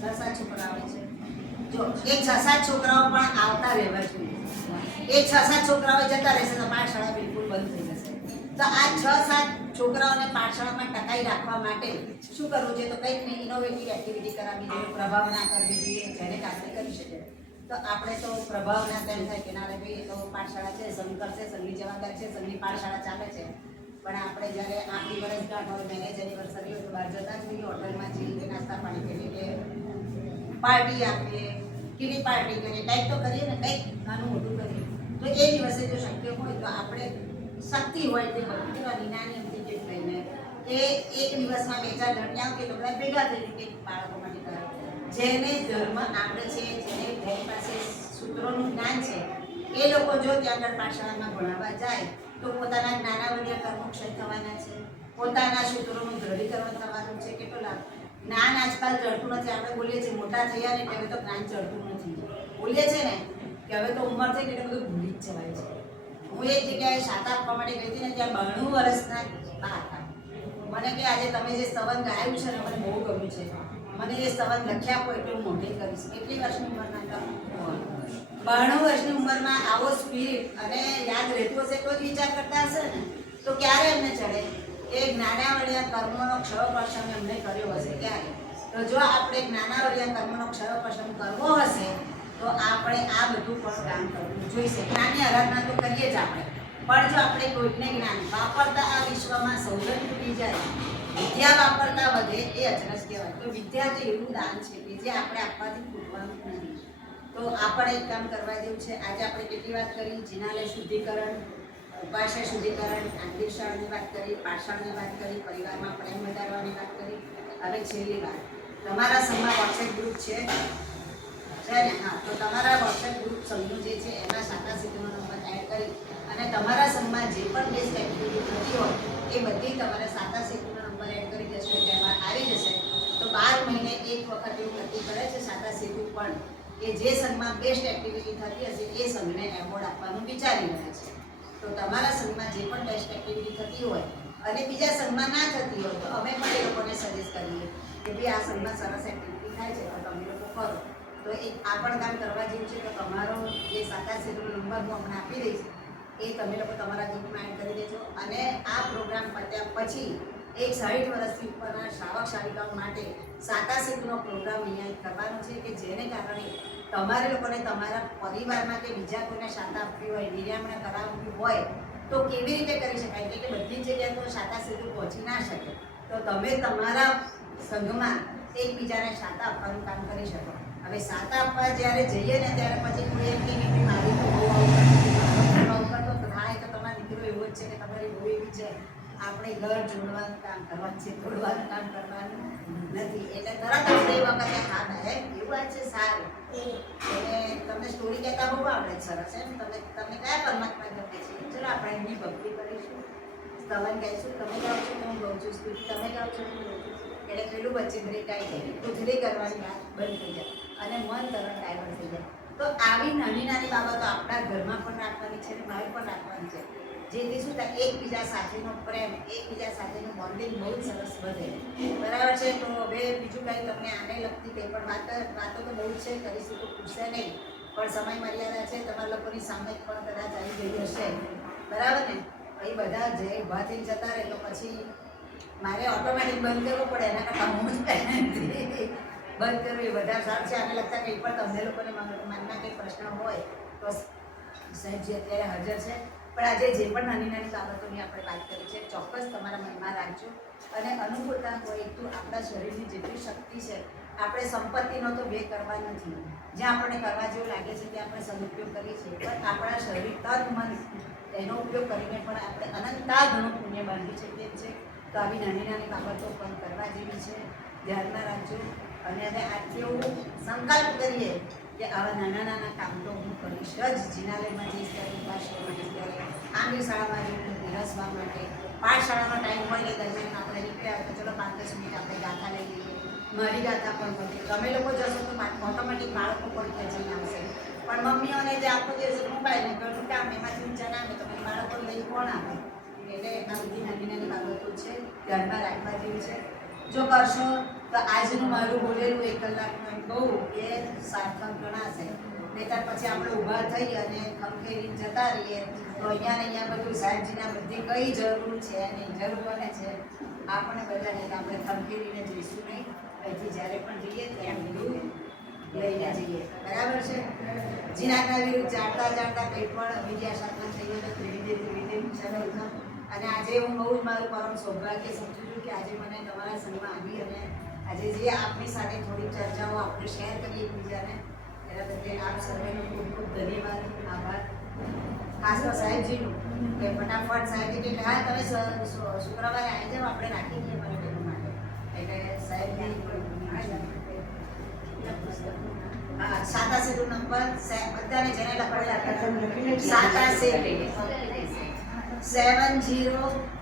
6-7 છોકરાઓ છે. જો એ 6-7 છોકરાઓ પણ આવતા રહેવા જોઈએ. એ 6-7 છોકરાઓ જતા રહેશે તો પાઠશાળા બિલકુલ બંધ થઈ જશે. તો આ 6-7 છોકરાઓને પાઠશાળામાં ટકાઈ રાખવા માટે શું કરવું જોઈએ? તો કંઈક ને ઇનોવેટિવ એક્ટિવિટી કરાવવી જોઈએ, પ્રભાવના કરવી જોઈએ, જેને કારણે કરી શકે. તો આપણે તો પ્રભાવના તેમ થાય કે ના રે ભાઈ, એ તો પાઠશાળા છે, સંઘ કરશે, સંઘની જવાબદારી છે, સંઘની પાઠશાળા ચાલે છે. પણ આપણે જ્યારે આપણી વર્ષગાંઠ હોય, મેરેજ એનિવર્સરી હોય, તો બહાર જતા જ હોઈએ, હોટલમાં જઈએ, નાસ્તા પાણી કરીએ, કે પાર્ટી આપીએ, કીટી પાર્ટી કરીએ, કંઈક તો કરીએ ને, કંઈક નાનું મોટું કરીએ. તો એ દિવસે જો શક્ય હોય તો આપણે શક્તિ હોય તે બધી નાની અમથી ગિફ્ટ લઈને કે એક દિવસમાં 2-4 જણ આવતી તો બધા ભેગા થઈને કંઈક બાળકો માટે કરે. જેને ધર્મ આવડે છે, જેને જેની પાસે સૂત્રોનું જ્ઞાન છે, એ લોકો જો ત્યાં આગળ પાઠશાળામાં ભણાવવા જાય તો પોતાના જ્ઞાનાવલીય કર્મક્ષય થવાના છે, પોતાના સૂત્રોનું દ્રઢીકરણ થવાનું છે. કેટલો લાભ! જ્ઞાન આજકાલ ચડતું નથી. આપણે બોલીએ છીએ મોટા થયા ને એટલે તો જ્ઞાન ચડતું નથી. બોલીએ છીએ ને કે હવે તો ઉંમર થઈ એટલે બધું ભૂલી જ જવાય છે. હું એક જગ્યાએ શાતા આપવા માટે ગઈ હતી ને, ત્યાં 92 વર્ષના બા હતા. મને કે આજે તમે જે સ્તવન ગાયું છે ને મને બહુ ગમ્યું છે, મને એ સ્તવન લખ્યા આપો એટલે હું મોઢે કરીશ. કેટલી વર્ષની ઉંમરના હતા? 92 વર્ષની ઉંમરમાં આવો સ્પિરિટ અને યાદ રહેતું હશે તો જ વિચાર કરતા હશે ને. તો ક્યારે એમને ચડે? એ જ્ઞાનાવળિય કર્મોનો ક્ષયપશમ એમને કર્યો હશે ક્યારે? તો જો આપણે જ્ઞાનાવળિય કર્મોનો ક્ષયપશમ કરવો હશે તો આપણે આ બધું પણ કામ કરવું જોઈશે. જ્ઞાનની આરાધના તો કરીએ જ આપણે, પણ જો આપણે કોઈકને જ્ઞાન વાપરતા આ વિશ્વમાં સૌજન્ય તૂટી જાય, વિદ્યા વાપરતા વધે, એ અચરજ કહેવાય. તો વિદ્યા તો એવું દાન છે કે જે આપણે આપવાથી ખૂટવાનું નથી. તો આપણે એક કામ કરવા જેવું છે. આજે આપણે કેટલી વાત કરી? જિનાલય શુદ્ધિકરણ, ઉપાશય શુદ્ધિકરણ, આંતરિક શાળાની વાત કરી, પાઠશાળાની વાત કરી, પરિવારમાં પ્રેમ વધારવાની વાત કરી. હવે છેલ્લી વાત, તમારા સંઘમાં વોટ્સએપ ગ્રુપ છે ને? હા, તો તમારા વોટ્સએપ ગ્રુપ સંઘનું જે છે એમાં શાખા સિદ્ધનો નંબર એડ કરી અને તમારા સંઘમાં જે પણ બેસ્ટ એક્ટિવિટી થતી હોય એ બધી તમારે શાખા સિદ્ધનો નંબર એડ કરી દેશો એટલે એમાં આવી જશે. તો 12 મહિને એક વખત એવું નક્કી કરે છે શાખા સિદ્ધુ પણ કે જે સંઘમાં બેસ્ટ એક્ટિવિટી થતી હશે એ સંઘને એવોર્ડ આપવાનું વિચારી રહ્યા છે. તો તમારા સંઘમાં જે પણ બેસ્ટ એક્ટિવિટી થતી હોય અને બીજા સંઘમાં ના થતી હોય તો અમે પણ એ લોકોને સજેસ્ટ કરીએ કે ભાઈ આ સંઘમાં સરસ એક્ટિવિટી થાય છે તો તમે લોકો કરો. તો એક આ પણ કામ કરવા જેવું છે. તો તમારો જે શાખા સિદ્ધનો નંબર હું હમણાં આપી દઈશ એ તમે લોકો તમારા ગ્રુપમાં એડ કરી દેજો. અને આ પ્રોગ્રામ પત્યા પછી એક 60 વર્ષથી ઉપરના શ્રાવક શાળિકાઓ માટે શાખા સિદ્ધનો પ્રોગ્રામ અહીંયા કરવાનો છે કે જેને કારણે તમારે લોકોને તમારા પરિવારમાં કે બીજા કોઈને શાખા આપવી હોય, નિર્યામણ કરાવવી હોય તો કેવી રીતે કરી શકાય? એટલે કે બધી જગ્યાએ તો શાખા સિદ્ધુ પહોંચી ના શકે. તો તમે તમારા સંઘમાં એકબીજાને શાખા આપવાનું કામ કરી શકો. હવે શાખા આપવા જ્યારે જઈએ ને ત્યારે પછી કોઈ એમ કે મારી તો બહુ આવું તો થાય તો તમારો દીકરો એવો જ છે કે તમારી બહુ એવી છે. આપણે ઘર જોડવાનું કામ કરવાનું છે, તોડવાનું કામ કરવાનું નથી. એટલે તરત જ એ વખતે હા એવું વાત છે સારું. એટલે તમને સ્ટોરી કહેતા બહુ આવડે છે, સરસ એમ. તમને કયા પરમાત્મા ગમે છે? ચલો આપણે એમની ભક્તિ કરીશું, સ્તવન ગાઈશું. તમે ગાઓ છો તો હું ગાઉં છું, સ્તુતિ તમે ગાઓ છો હું ગાઉં છું. એટલે પેલું વચ્ચે બ્રેક આવી જાય, ઉથલી કરવાની વાત બંધ થઈ જાય અને મન તરત ડાયવર્ટ થઈ જાય. તો આવી નાની નાની બાબતો આપણા ઘરમાં પણ રાખવાની છે અને બહાર પણ રાખવાની છે. જેથી શું થાય? એકબીજા સાથેનો પ્રેમ, એકબીજા સાથેનું બોન્ડિંગ બહુ જ સરસ વધે. બરાબર છે? તો હવે બીજું કંઈ તમને આને લગતી કંઈ પણ વાતો તો બહુ જ છે, કરીશું તો પૂછશે નહીં, પણ સમય મર્યાદા છે. તમારા લોકોની સામે પણ કદાચ આવી ગઈ હશે, બરાબર ને? એ બધા જે ઊભા થઈને જતા રહે તો પછી મારે ઓટોમેટિક બંધ કરવો પડે. એના કરતાં હું જ પહેલેથી બંધ કરવું એ વધારે સારું છે. આને લગતા કંઈ પણ તમને લોકોને મનમાં કંઈ પ્રશ્ન હોય તો સાહેબજી અત્યારે હાજર છે. પણ આજે જે પણ નાની નાની બાબતોની આપણે વાત કરી છે ચોક્કસ તમારા મનમાં રાખજો. અને અનુકૂળતા હોય તો આપણા શરીરની જેટલી શક્તિ છે, આપણે સંપત્તિનો તો વ્યય કરવા નથી. જ્યાં આપણને કરવા જેવું લાગે છે ત્યાં આપણે સદુપયોગ કરીએ છીએ, પણ આપણા શરીર તન મન એનો ઉપયોગ કરીને પણ આપણે અનંતા ઘણું પુણ્ય બાંધી શકીએ છીએ. તો આવી નાની નાની બાબતો પણ કરવા જેવી છે, ધ્યાનમાં રાખજો. અને હવે આજથી એવું સંકલ્પ કરીએ કે આવા નાના નાના કામ તો હું કરીશ જ. જિનાલયમાં જઈશ ત્યારે, ઉપાશ્રયમાં જઈશ ત્યારે, આંગળી શાળામાં જઈને પીરસવા માટે, પાઠશાળાનો ટાઈમ હોય એટલે દરમિયાન આપણે નીકળ્યા તો ચલો 5-10 મિનિટ આપણે ગાથા લઈ લઈએ. મારી ગાથા પણ બધી તમે લોકો જશો તો ઓટોમેટિક બાળકો પણ ખેંચીને આવશે. પણ મમ્મીઓને જે આખો દિવસ મોબાઈલને ઘરનું કામ એમાંથી ઊંચા ના આવે તો પછી બાળકો લઈ કોણ આપે? એટલે આ બધી નાની નાની બાબતો છે, ધ્યાનમાં રાખવા જેવી છે. જો કરશો તો આજનું મારું બોલેલું 1 કલાકનું બહુ એ સાર્થક ગણાશે. નહીંતર પછી આપણે ઊભા થઈ અને ખમખેરી જતા રહીએ તો અહીંયા ને અહીંયા બધું સાહેબજીના બધી કઈ જરૂર છે નહીં જરૂર બને છે આપણે બધાને તો આપણે ખમખેરીને જઈશું નહીં અહીંથી જ્યારે પણ જઈએ ત્યાં બધું લઈને જઈએ બરાબર છે જીનાના વિરુદ્ધ જાણતા જાણતા કંઈ પણ બીજા સાથે થઈ હોય તો ત્રિવિધે ચેનલમાં અને આજે હું બહુ જ મારું પરમ સૌભાગ્ય સમજું છું કે આજે મને તમારા સંગમાં આવી અને આજે જે આપની સાથે થોડી ચર્ચાઓ આપણે શેર કરીએ એકબીજાને એના બદલે આપ સર્વેનો ખૂબ ખૂબ ધન્યવાદ આભાર ખાસ તો સાહેબજીનું કે ફટાફટ સાહેબજી કે હા તમે શુક્રવારે આવી જાઓ આપણે રાખી દઈએ મારા બહેનો માટે એટલે સાહેબજી હા સાતાશેરુ નંબર બધાને જેને લખેલા 70